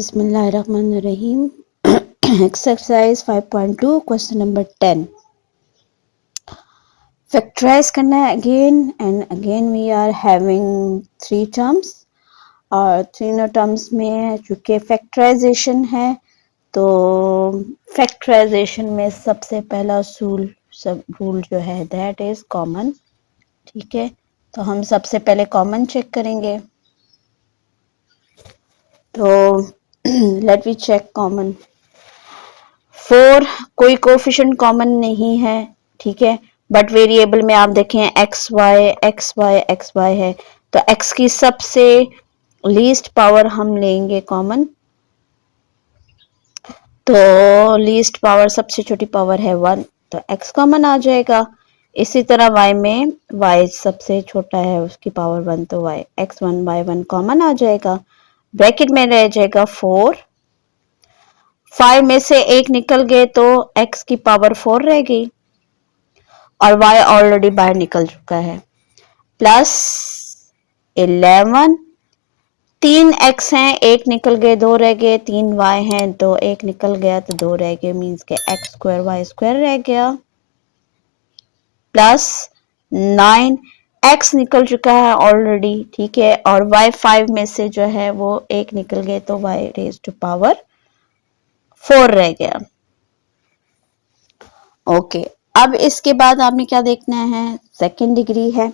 Bismillahirrahmanirrahim. Exercise 5.2 question number 10. Factorize करना है again and again we are having three terms और तीनों terms में चूँकि factorization है तो factorization में सबसे पहला rule जो है that is common. ठीक है, तो हम सबसे पहले common check करेंगे. तो let me check common. 4 कोई कोफिशिएंट कॉमन नहीं है, ठीक है, बट वेरिएबल में आप देखें एक्स वाई है, तो एक्स की सबसे लीस्ट पावर हम लेंगे कॉमन, तो लीस्ट पावर सबसे छोटी पावर है 1, तो एक्स कॉमन आ जाएगा. इसी तरह वाई में वाई सबसे छोटा है, उसकी पावर 1, तो वाई x1 y1 कॉमन आ जाएगा. ब्रैकेट में रह जाएगा 4. 5 में से एक निकल गए तो x की पावर 4 रह गई और y ऑलरेडी बाहर निकल चुका है. प्लस 11, 3 x हैं, एक निकल गए, 2 रह गए. 3 y हैं, तो एक निकल गया तो 2 रह गए, मीन्स के x स्क्वायर y स्क्वायर रह गया. प्लस 9, x निकल चुका है ऑलरेडी, ठीक है, और y 5 में से जो है वो एक निकल गए तो y रेज टू पावर 4 रह गया. ओके, अब इसके बाद आपने क्या देखना है, सेकेंड डिग्री है,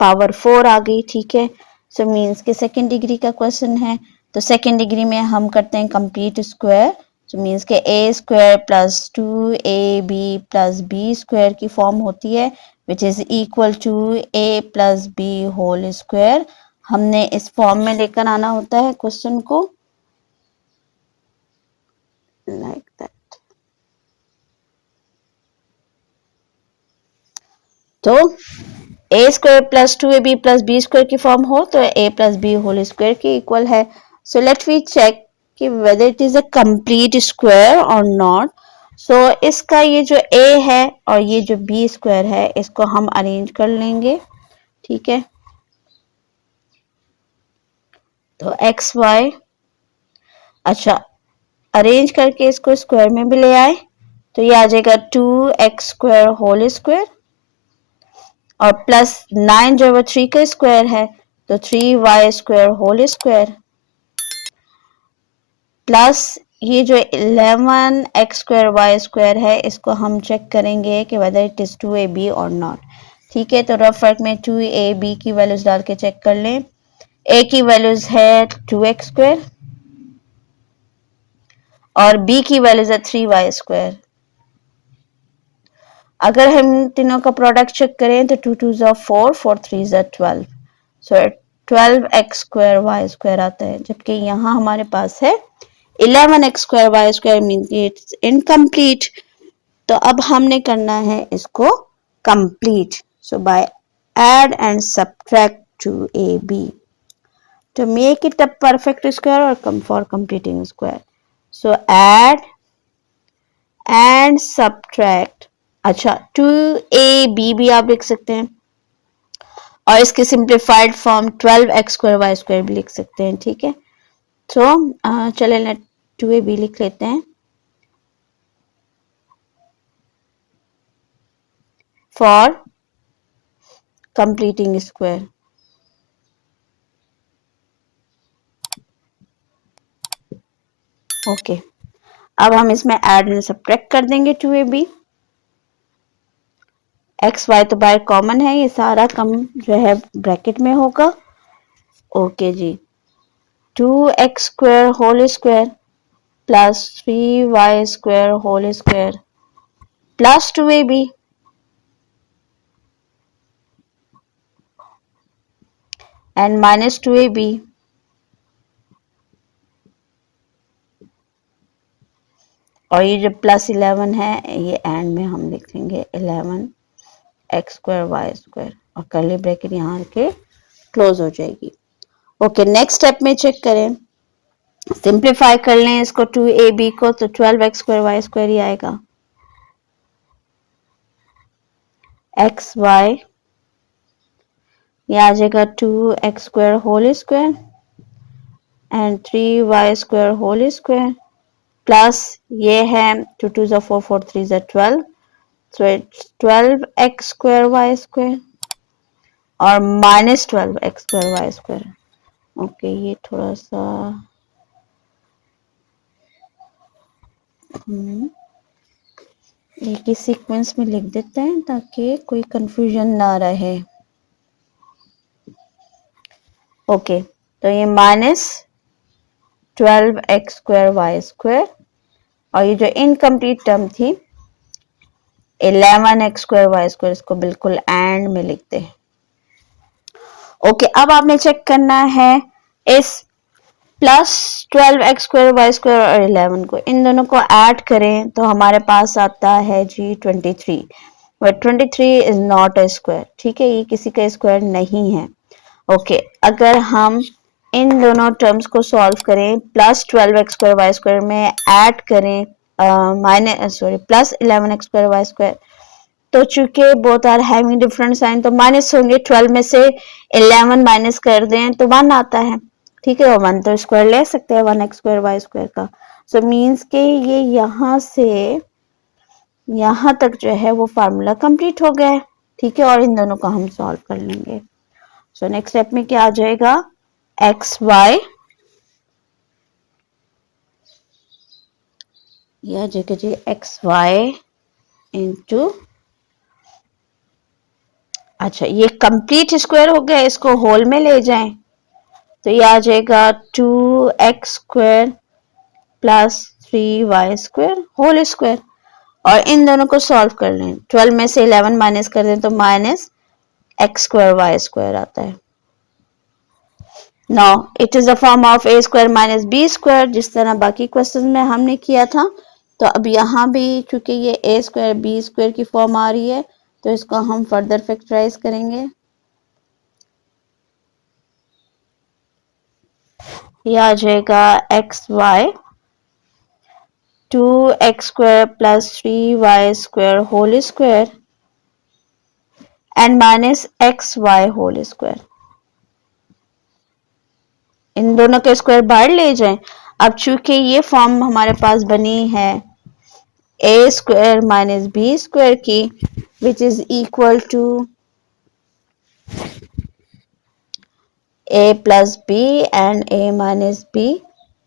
पावर 4 आ गई, ठीक है, सो मीन्स के सेकेंड डिग्री का क्वेश्चन है. तो सेकेंड डिग्री में हम करते हैं कंप्लीट स्क्वायर, सो मीन्स के a square plus 2ab plus b square की फॉर्म होती है which is equal to a plus b whole square. हमने इस फॉर्म में लेकर आना होता है क्वेश्चन को, लाइक दैट. तो a square plus 2ab plus b square की फॉर्म हो तो a plus b whole square के इक्वल है. सो लेट वी चेक कि whether it is a complete square और नॉट. सो इसका ये जो ए है और ये जो बी स्क्वायर है इसको हम अरेंज कर लेंगे, ठीक है. तो एक्स वाई, अच्छा, अरेंज करके इसको स्क्वायर में भी ले आए तो ये आ जाएगा 2x स्क्वायर होल स्क्वायर और प्लस 9 जो वो 3 का स्क्वायर है तो 3y square whole square plus ये जो 11x स्क्वायर y स्क्वायर है इसको हम चेक करेंगे कि वेदर इट इज 2ab और नॉट, ठीक है. तो रफ वर्क में 2ab की वैल्यूज डाल के चेक कर लें. a की वैल्यूज है 2x स्क्वायर और b की वैल्यूज है 3y स्क्वायर. अगर हम तीनों का प्रोडक्ट चेक करें तो 2 2 ज़ा 4, 4 3 ज़ा 12, सो 12x स्क्वायर y स्क्वायर आता है, जबकि यहाँ हमारे पास है 11x square y square, mean it's incomplete. तो अब हमने करना है इसको complete. So by add and subtract 2ab to make it a perfect square or come for completing square. So add and subtract. अच्छा, 2ab भी आप लिख सकते हैं और इसकी simplified form 12x square y square भी लिख सकते हैं, ठीक है. तो चले लेट 2ab लिख लेते हैं. For completing square, okay. अब हम इसमें ऐड एंड सब्ट्रैक्ट कर देंगे 2ab. एक्स वाई तो बाहर कॉमन है, ये सारा कम जो है ब्रैकेट में होगा. Okay ji, 2x square whole square plus 3y square whole square plus 2ab and minus 2ab और ये जो प्लस 11 है ये एंड में हम लिख लेंगे 11x स्क्वायर y स्क्वायर और कर्ली ब्रैकेट यहाँ के क्लोज हो जाएगी. ओके, नेक्स्ट स्टेप में चेक करें, सिंप्लीफाई कर लें इसको 2ab को तो 12x स्क्वायर y स्क्वायर ही आएगा. एक्स वाई ये आ जाएगा 2x square whole square and 3y² whole square plus ये है 2 2 ज़ा 4 4 3 ज़ा 12 सो इट्स 12x² y² और माइनस 12x² y²। ओके ये थोड़ा सा एक ही सीक्वेंस में लिख देते हैं ताकि कोई कंफ्यूजन ना रहे। ओके तो ये माइनस 12x² y² और ये जो इनकम्प्लीट टर्म थी 11x² y², इसको बिल्कुल एंड में लिखते हैं। ओके अब आपने चेक करना है इस प्लस 12x² y² और 11 को, इन दोनों को ऐड करें तो हमारे पास आता है जी 23, but 23 is not a square. ठीक है, ये किसी का स्क्वायर नहीं है। ओके अगर हम इन दोनों टर्म्स को सॉल्व करें, प्लस 12x² y² में ऐड करें प्लस 11x² y², तो चूंकि both are having different sign तो माइनस होंगे। 12 में से 11 माइनस कर दें तो 1 आता है। ठीक है, और 1 तो स्क्वायर ले सकते हैं 1x² y² का। सो मीन्स के ये यहाँ से यहाँ तक जो है वो फार्मूला कंप्लीट हो गया है। ठीक है, और इन दोनों को हम सॉल्व कर लेंगे। सो नेक्स्ट स्टेप में क्या आ जाएगा, xy या जगह जी xy इंटू, अच्छा ये कंप्लीट स्क्वायर हो गया, इसको होल में ले जाएं तो ये आ जाएगा 2x² plus 3y² whole square. और इन दोनों को सॉल्व कर लें, 12 में से 11 माइनस कर दें तो माइनस x² y² आता है। Now it is a form of a² minus b², जिस तरह बाकी क्वेश्चन में हमने किया था। तो अब यहाँ भी चूंकि ये a² b² की फॉर्म आ रही है तो इसको हम फर्दर फैक्टराइज करेंगे। ये आ जाएगा xy 2x² plus 3y² whole square and minus xy whole square. इन दोनों के स्क्वायर बाहर ले जाएं। अब चूंकि ये फॉर्म हमारे पास बनी है a² माइनस b² की, which is equal to a plus B and a minus B,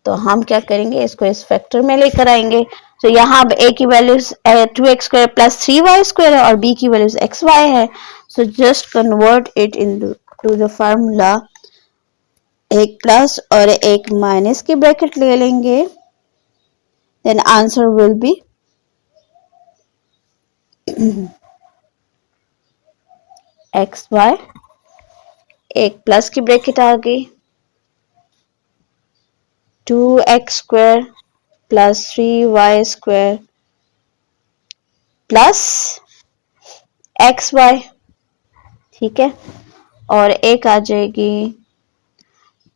तो हम क्या करेंगे, इसको इस फैक्टर में लेकर आएंगे। तो यहाँ a की वैल्यू 2x² प्लस 3y² है और b की वैल्यू xy है। So just convert it into the formula, एक प्लस और एक माइनस की ब्रैकेट ले लेंगे, then answer will be xy, एक प्लस की ब्रैकेट आ गई 2x² plus 3y² plus xy। ठीक है, और एक आ जाएगी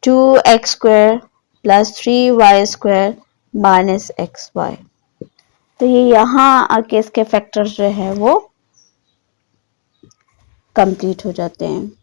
2x² plus 3y² minus xy। तो ये यहाँ आके इसके फैक्टर्स जो है वो कंप्लीट हो जाते हैं।